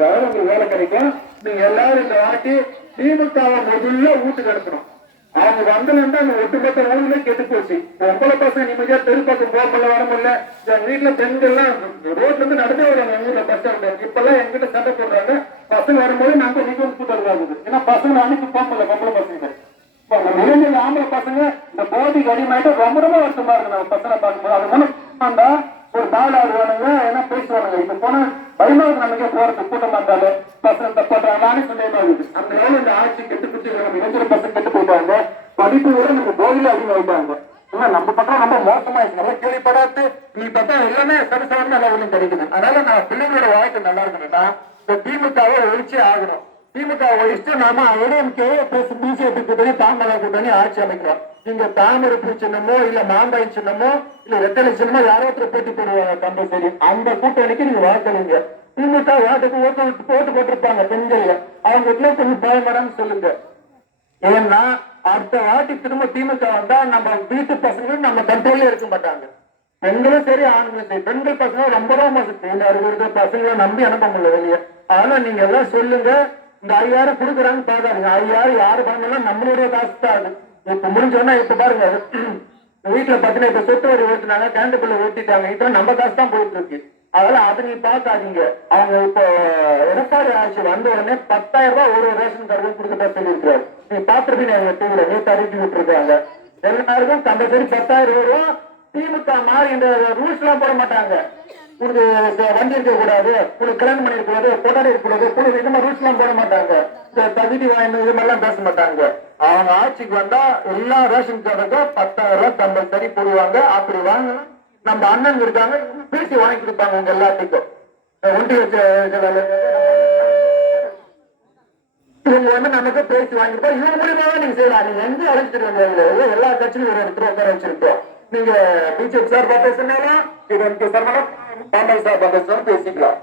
வாங்க, உங்களுக்கு வேலை கிடைக்கும். நீங்க எல்லாரும் இந்த வாட்டி திமுகவை முதல்ல வீட்டுக்கு அனுப்பணும். அவங்க வந்தலன்னா அந்த ஒட்டுமொத்த ஊர்ல கெட்டு போச்சு. பொம்பளை பசங்க நிம்மதியா தெரு பக்கம் போக முடியல, வர முடியல. எங்க வீட்டுல பெண்கள்லாம் ரோட்ல இருந்து நடந்தே வருவாங்க எங்க ஊர்ல பஸ் ஸ்டாண்ட். இப்பெல்லாம் எங்கிட்ட சண்டை போடுறாங்க, பசங்க வரும்போது நாங்க நீங்க வந்து கூட்டம் ஆகுது. ஏன்னா பசங்க அன்னைக்கு போக முடியல, பொம்பளை பசங்க. இளைஞர் ஆம்பளை பசங்க இந்த போதைக்கு அடிமையாயிட்டு ரொம்ப ரொம்ப வருத்தமா இருக்கு. நம்ம பசங்களை பார்க்கும்போது அது மூலம்டா ஒரு நாள் ஆடுவானுங்க, ஏன்னா பேசுவானுங்க. இப்ப போனா பயமாவது நமக்கே போறது கூட்டம் வந்தாலே பசங்க தப்பாடுறாங்கன்னு சொல்லி அந்த வேலை இந்த ஆட்சி கெட்டு குட்டி இளைஞர் பசங்க கெட்டு போயிட்டாங்க. படிப்பு கூட நம்ம போதில அதிகமாயிட்டாங்க. நம்ம பக்கம் ரொம்ப மோசமாயிடுச்சு. நல்லா கேள்விப்படாது நீ பார்த்தா எல்லாமே சரிசமமா நல்லா ஒண்ணும் கிடைக்குது. அதனால நான் பிள்ளைங்களோட வாழ்க்கை நல்லா இருக்கணும்னா இந்த திமுகவை ஒழிச்சே ஆகணும். திமுக ஒழிச்சு நாம ஏடிஎம்கே பிஜேபி கூட்டணி தாமரை கூட்டணி ஆட்சி அமைக்கிறோம். நீங்க தாமரை பூ சின்னமோ இல்ல மாம்பாய் சின்னமோ இல்ல வெத்தலை சின்னமோ யாரோ ஒருத்தர் போட்டி போடுவாங்க கம்பல்சரி. அந்த கூட்டணிக்கு நீங்க வாக்களிங்க. திமுக வாட்டுக்கு ஓட்டு போட்டிருப்பாங்க பெண்கள், அவங்க வீட்டுல கொஞ்சம் பயமடன்னு சொல்லுங்க. ஏன்னா அடுத்த வாட்டி திரும்ப திமுக வந்தா நம்ம வீட்டு பசங்களும் நம்ம கண்ட்ரோல்ல இருக்க மாட்டாங்க. பெண்களும் சரி ஆண்களும் சரி. பெண்கள் பசங்க ரொம்ப ரொம்ப மோசம். பசங்களை நம்பி அனுப்ப முடியல வெளியே. அதனால நீங்க எல்லாம் சொல்லுங்க. இந்த 5000 கொடுக்குறாங்க பாக்காதீங்க. 5000 யாரு பண்ணலாம் நம்மளுடைய காசு தான். அது இப்ப முடிஞ்சோன்னா இப்ப பாருங்க வீட்டுல பாத்தீங்கன்னா இப்ப சொத்து வரி ஓட்டுனாங்க, கரண்ட் பில்ல ஓட்டிட்டாங்க. இப்ப நம்ம காசு தான் போயிட்டு இருக்கு. அதனால அதை நீ பாக்காதீங்க. அவங்க இப்போ எடப்பாடி ஆட்சி வந்த உடனே 10,000 ரூபாய் ஒரு ரேஷன் கார்டு கொடுக்கட்டா சொல்லியிருக்காரு. நீ பாத்துருப்பீங்க டிவில நீ அறிவிச்சு விட்டுருக்காங்க. எல்லாருக்கும் கம்பல்சரி 10,000 வரும். திமுக மாதிரி இந்த ரூல்ஸ் எல்லாம் போட மாட்டாங்க. உனக்கு வண்டி இருக்க கூடாது, உனக்கு கல்யாணம் பண்ணி இருக்கக்கூடாது, கொண்டாடி இருக்கக்கூடாது, உனக்கு இந்த மாதிரி ரூல்ஸ் எல்லாம் போட மாட்டாங்க. தகுதி வாய்ந்த இது மாதிரிலாம் பேச மாட்டாங்க. அவங்க ஆட்சிக்கு வந்தா எல்லா ரேஷன் கார்டுக்கும் 10,000 ரூபாய் கம்பல்சரி போடுவாங்க. அப்படி வாங்கணும். நம்ம அண்ணன் இருக்காங்க, பேசி வாங்கி கொடுப்பாங்க உங்க எல்லாத்துக்கும். ஒன்றிய இவங்க நமக்கு பேசி வாங்கிருப்பா. இவங்க மூலியமா நீங்க செய்யலாம். நீங்க எங்க அழைச்சிட்டு வந்தாங்க எல்லா கட்சியும் ஒரு இடத்துல உட்கார வச்சிருக்கோம். நீங்க பிஜேபி சார்பா பேசினாலும் இது சார்பாலும் பாண்டல் சார்பா பேசினாலும் பேசிக்கலாம்.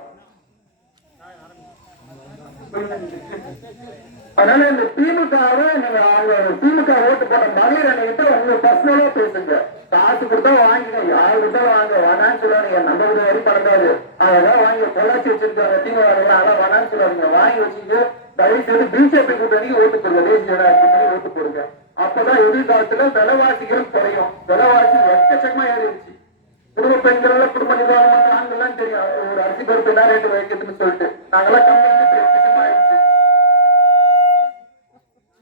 அதனால இந்த திமுகவை நீங்க திமுக ஓட்டு போட்ட மகளிர் அணியத்தை உங்க பர்சனலா பேசுங்க. காசு கொடுத்தா வாங்கிங்க, யாரு கொடுத்தா வாங்க. வேணான்னு சொல்லுவாங்க, நம்ம ஒரு வரி பழக்காது. அதெல்லாம் வாங்கி பொள்ளாச்சி வச்சிருக்காங்க திமுக அதெல்லாம் வேணான்னு சொல்லுவாங்க. வாங்கி வச்சுட்டு தயவு செய்து பிஜேபி கூட்டணிக்கு ஓட்டு போடுங்க, தேசிய கூட்டணி ஓட்டு போடுங்க. அப்பதான் எதிர்காலத்துல விலைவாசிகள் குறையும். விலைவாசி எக்கச்சக்கமா ஏறிடுச்சு. குடும்ப பெண்கள் குடும்ப நிர்வாகம் ஆண்கள்லாம் தெரியும். ஒரு அரிசி பருப்பு என்ன ரேட்டு வைக்கிறதுன்னு சொல்லிட்டு நாங்கெல்லாம் கம்பெனி ஆயிடுச்சு.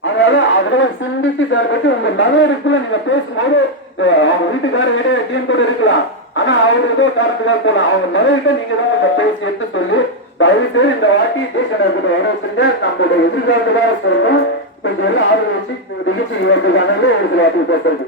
அதனால அதெல்லாம் சிந்திச்சு செயல்பட்டு உங்க மகளிருக்குள்ள நீங்க பேசும்போது அவங்க வீட்டுக்காரர் டீம் கூட இருக்கலாம். ஆனா அவரு ஏதோ காரணத்துக்காக போலாம். அவங்க மகளிர்கிட்ட நீங்க தான் பேசி எடுத்து சொல்லி தயவு செய்து இந்த வாட்டி தேசிய நாயகத்தை வர வச்சுங்க. நம்மளோட எதிர்காலத்துக்காக சொல்லணும். கொஞ்சம் எல்லாம் ஆதரவு வச்சு நிகழ்ச்சி ஒரு சில வார்த்தை பேசுறது.